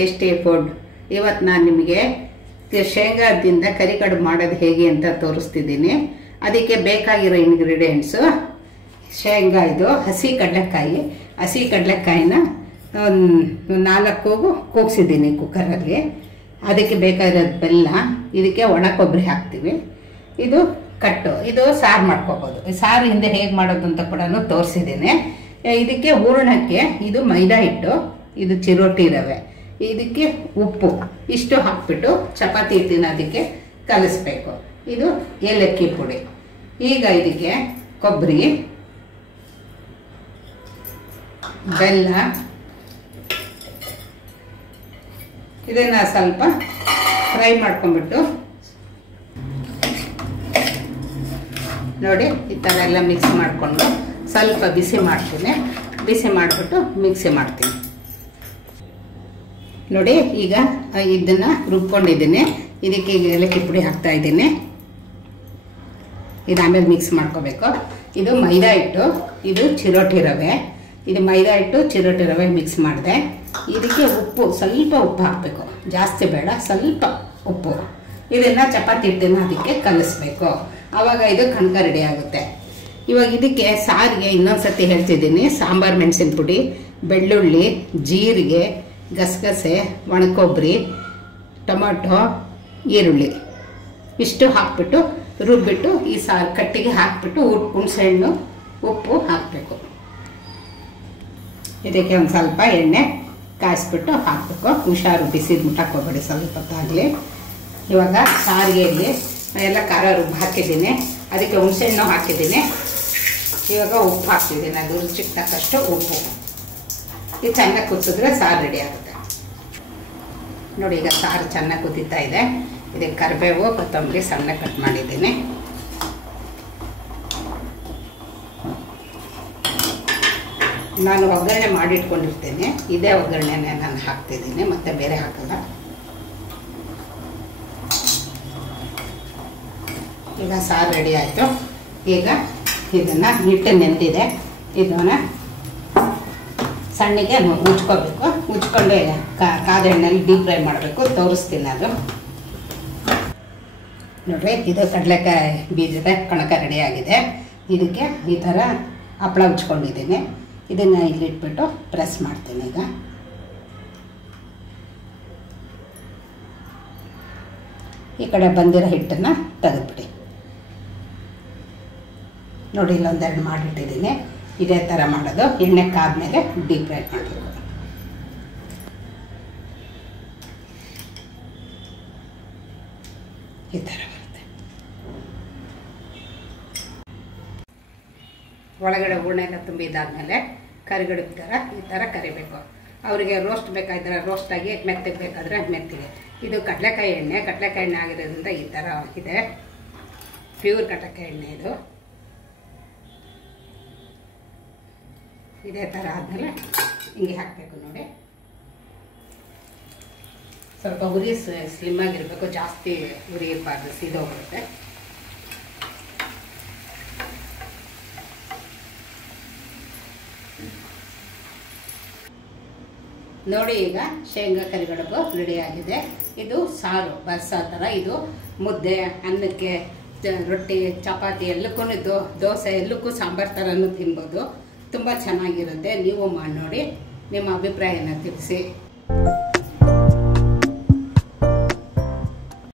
Tasty food. ಇವತ್ತು ನಾನು ನಿಮಗೆ ಶೇಂಗಾದಿಂದ ಕರಿಕಡುಬು ಮಾಡೋದು ಹೇಗೆ ಅಂತ ತೋರಿಸ್ತಿದ್ದೀನಿ. ಅದಕ್ಕೆ ಬೇಕಾಗಿರೋ ಇಂಗ್ರೀಡಿಯೆಂಟ್ಸು ಶೇಂಗಾ, ಇದು ಹಸಿ ಕಡಲೆಕಾಯಿನ 4 ಕೂಗಿಸಿದ್ದೀನಿ ಕುಕ್ಕರಲ್ಲಿ. ಅದಕ್ಕೆ ಬೇಕಾಗಿರೋದು ಬೆಲ್ಲ, ಇದಕ್ಕೆ ಒಣ ಕೊಬ್ಬರಿ ಹಾಕ್ತೀವಿ. ಇದು ಕಟ್ಟು, ಇದು ಸಾರು ಮಾಡ್ಕೋಬೋದು. ಸಾರು ಹಿಂದೆ ಹೇಗೆ ಮಾಡೋದು ಅಂತ ಕೂಡ ತೋರಿಸಿದ್ದೀನಿ. ಇದಕ್ಕೆ ಹೂರಣಕ್ಕೆ ಇದು ಮೈದಾ ಹಿಟ್ಟು, ಇದು ಚಿರೋಟಿ ರವೆ, ಇದಕ್ಕೆ ಉಪ್ಪು, ಇಷ್ಟು ಹಾಕ್ಬಿಟ್ಟು ಚಪಾತಿ ಹಿಟ್ಟಿನ ಅದಕ್ಕೆ ಕಲಿಸ್ಬೇಕು. ಇದು ಏಲಕ್ಕಿ ಪುಡಿ. ಈಗ ಇದಕ್ಕೆ ಕೊಬ್ಬರಿ, ಬೆಲ್ಲ, ಇದನ್ನು ಸ್ವಲ್ಪ ಫ್ರೈ ಮಾಡ್ಕೊಂಡ್ಬಿಟ್ಟು ನೋಡಿ ಈ ಥರ ಎಲ್ಲ ಮಿಕ್ಸ್ ಮಾಡಿಕೊಂಡು ಸ್ವಲ್ಪ ಬಿಸಿ ಮಾಡ್ತೀನಿ. ಬಿಸಿ ಮಾಡಿಬಿಟ್ಟು ಮಿಕ್ಸಿ ಮಾಡ್ತೀನಿ. ನೋಡಿ ಈಗ ಇದನ್ನು ರುಬ್ಕೊಂಡಿದ್ದೀನಿ. ಇದಕ್ಕೆ ಈಗ ಏಲಕ್ಕಿ ಪುಡಿ ಹಾಕ್ತಾ ಇದ್ದೀನಿ. ಇದು ಆಮೇಲೆ ಮಿಕ್ಸ್ ಮಾಡ್ಕೋಬೇಕು. ಇದು ಮೈದಾ ಹಿಟ್ಟು, ಇದು ಚಿರೋಟಿ ರವೆ. ಇದು ಮೈದಾ ಹಿಟ್ಟು ಚಿರೋಟಿ ರವೆ ಮಿಕ್ಸ್ ಮಾಡಿದೆ. ಇದಕ್ಕೆ ಉಪ್ಪು, ಸ್ವಲ್ಪ ಉಪ್ಪು ಹಾಕಬೇಕು, ಜಾಸ್ತಿ ಬೇಡ, ಸ್ವಲ್ಪ ಉಪ್ಪು. ಇದನ್ನು ಚಪಾತಿ ಹಿಟ್ಟನ್ನು ಅದಕ್ಕೆ ಕಲಿಸ್ಬೇಕು. ಆವಾಗ ಇದು ಕಣಕ ರೆಡಿ ಆಗುತ್ತೆ. ಇವಾಗ ಇದಕ್ಕೆ ಸಾರಿಗೆ ಇನ್ನೊಂದ್ಸತಿ ಹೇಳ್ತಿದ್ದೀನಿ. ಸಾಂಬಾರು ಮೆಣಸಿನ ಪುಡಿ, ಬೆಳ್ಳುಳ್ಳಿ, ಜೀರಿಗೆ, ಗಸಗಸೆ, ಒಣಕೊಬ್ಬರಿ, ಟೊಮೊಟೊ, ಈರುಳ್ಳಿ ಇಷ್ಟು ಹಾಕ್ಬಿಟ್ಟು ರುಬ್ಬಿಟ್ಟು ಈ ಸಾರು ಕಟ್ಟಿಗೆ ಹಾಕ್ಬಿಟ್ಟು ಹುಣಸೆಹಣ್ಣು, ಉಪ್ಪು ಹಾಕಬೇಕು. ಇದಕ್ಕೆ ಒಂದು ಸ್ವಲ್ಪ ಎಣ್ಣೆ ಕಾಯಿಸ್ಬಿಟ್ಟು ಹಾಕಬೇಕು. ಹುಷಾರು, ಬಿಸಿದು ಮುಟ್ಟಕ್ಕೋಗ್ಬೇಡಿ, ಸ್ವಲ್ಪ ಹೊತ್ತಾಗಲಿ. ಇವಾಗ ಸಾರಿಗೆಯಲ್ಲಿ ಎಲ್ಲ ಖಾರ ರುಬ್ಬಿ ಹಾಕಿದ್ದೀನಿ. ಅದಕ್ಕೆ ಹುಣಸೆಹಣ್ಣು ಹಾಕಿದ್ದೀನಿ. ಇವಾಗ ಉಪ್ಪು ಹಾಕ್ತಿದ್ದೀನಿ, ಅದು ರುಚಿಗೆ ತಕ್ಕಷ್ಟು ಉಪ್ಪು. ಇದು ಚೆನ್ನಾಗಿ ಕುದಿಸಿದ್ರೆ ಸಾರು ರೆಡಿ ಆಗುತ್ತೆ. ನೋಡಿ ಈಗ ಸಾರು ಚೆನ್ನಾಗಿ ಕುದೀತಾ ಇದೆ. ಇದಕ್ಕೆ ಕರಿಬೇವು, ಕೊತ್ತಂಬರಿ ಸಣ್ಣ ಕಟ್ ಮಾಡಿದ್ದೀನಿ. ನಾನು ಒಗ್ಗರಣೆ ಮಾಡಿಟ್ಕೊಂಡಿರ್ತೇನೆ. ಇದೇ ಒಗ್ಗರಣೆನೇ ನಾನು ಹಾಕ್ತಿದ್ದೀನಿ, ಮತ್ತೆ ಬೇರೆ ಹಾಕಲ್ಲ. ಈಗ ಸಾರು ರೆಡಿ ಆಯಿತು. ಈಗ ಇದನ್ನು ಹಿಟ್ಟು ನೆಂದಿದೆ, ಇದನ್ನು ಸಣ್ಣಗೆ ಮುಚ್ಕೋಬೇಕು. ಮುಚ್ಕೊಂಡೆ ಕಾದ ಎಣ್ಣೆಯಲ್ಲಿ ಡೀಪ್ ಫ್ರೈ ಮಾಡಬೇಕು. ತೋರಿಸ್ತೀನಿ ಅದು. ನೋಡಿರಿ, ಇದು ಕಡಲೆಕಾಯಿ ಬೀಜದ ಕಣಕ ರೆಡಿ ಆಗಿದೆ. ಇದಕ್ಕೆ ಈ ಥರ ಹಪ್ಪಳ ಉಚ್ಕೊಂಡಿದ್ದೀನಿ. ಇದನ್ನು ಇಲ್ಲಿಟ್ಬಿಟ್ಟು ಪ್ರೆಸ್ ಮಾಡ್ತೀನಿ. ಈಗ ಈ ಕಡೆ ಬಂದಿರೋ ಹಿಟ್ಟನ್ನು ತೆಗೆದ್ಬಿಡಿ. ನೋಡಿ ಇಲ್ಲೊಂದೆರಡು ಮಾಡಿಟ್ಟಿದ್ದೀನಿ. ಇದೇ ಥರ ಮಾಡೋದು. ಎಣ್ಣೆ ಕಾದ್ಮೇಲೆ ಡೀಪ್ ಫ್ರೈ ಮಾಡಬೇಕು. ಈ ಥರ ಬರುತ್ತೆ. ಒಳಗಡೆ ಹೂರ್ಣ ಎಲ್ಲ ತುಂಬಿದಾದ್ಮೇಲೆ ಕರಿಗಡುಬು ಥರ ಈ ಥರ ಕರಿಬೇಕು. ಅವರಿಗೆ ರೋಸ್ಟ್ ಬೇಕಾದ್ರೆ ರೋಸ್ಟಾಗಿ, ಮೆತ್ತಗೆ ಬೇಕಾದರೆ ಮೆತ್ತಿಗೆ. ಇದು ಕಡಲೆಕಾಯಿ ಎಣ್ಣೆ ಆಗಿರೋದ್ರಿಂದ ಈ ಥರ ಇದೆ. ಪ್ಯೂರ್ ಕಡಲೆಕಾಯಿ ಎಣ್ಣೆ ಇದು. ಇದೇ ಥರ ಆದಮೇಲೆ ಹಿಂಗೆ ಹಾಕಬೇಕು. ನೋಡಿ, ಸ್ವಲ್ಪ ಉರಿ ಸ್ಲಿಮ್ ಆಗಿರಬೇಕು, ಜಾಸ್ತಿ ಉರಿ ಇರಬಾರ್ದು, ಸೀದೋಗ್ಬಿಡುತ್ತೆ. ನೋಡಿ ಈಗ ಶೇಂಗಾ ಕರಿಗಡುಬು ರೆಡಿಯಾಗಿದೆ. ಇದು ಸಾರು, ಬಸ್ಸಾರು ಥರ. ಇದು ಮುದ್ದೆ, ಅನ್ನಕ್ಕೆ, ರೊಟ್ಟಿ, ಚಪಾತಿ ಎಲ್ಲಕ್ಕೂ, ದೋಸೆ ಎಲ್ಲಕ್ಕೂ ಸಾಂಬಾರು ಥರನೂ ತಿನ್ಬೋದು. ತುಂಬ ಚೆನ್ನಾಗಿರುತ್ತೆ. ನೀವು ಮಾಡಿ ನೋಡಿ, ನಿಮ್ಮ ಅಭಿಪ್ರಾಯನ ತಿಳಿಸಿ.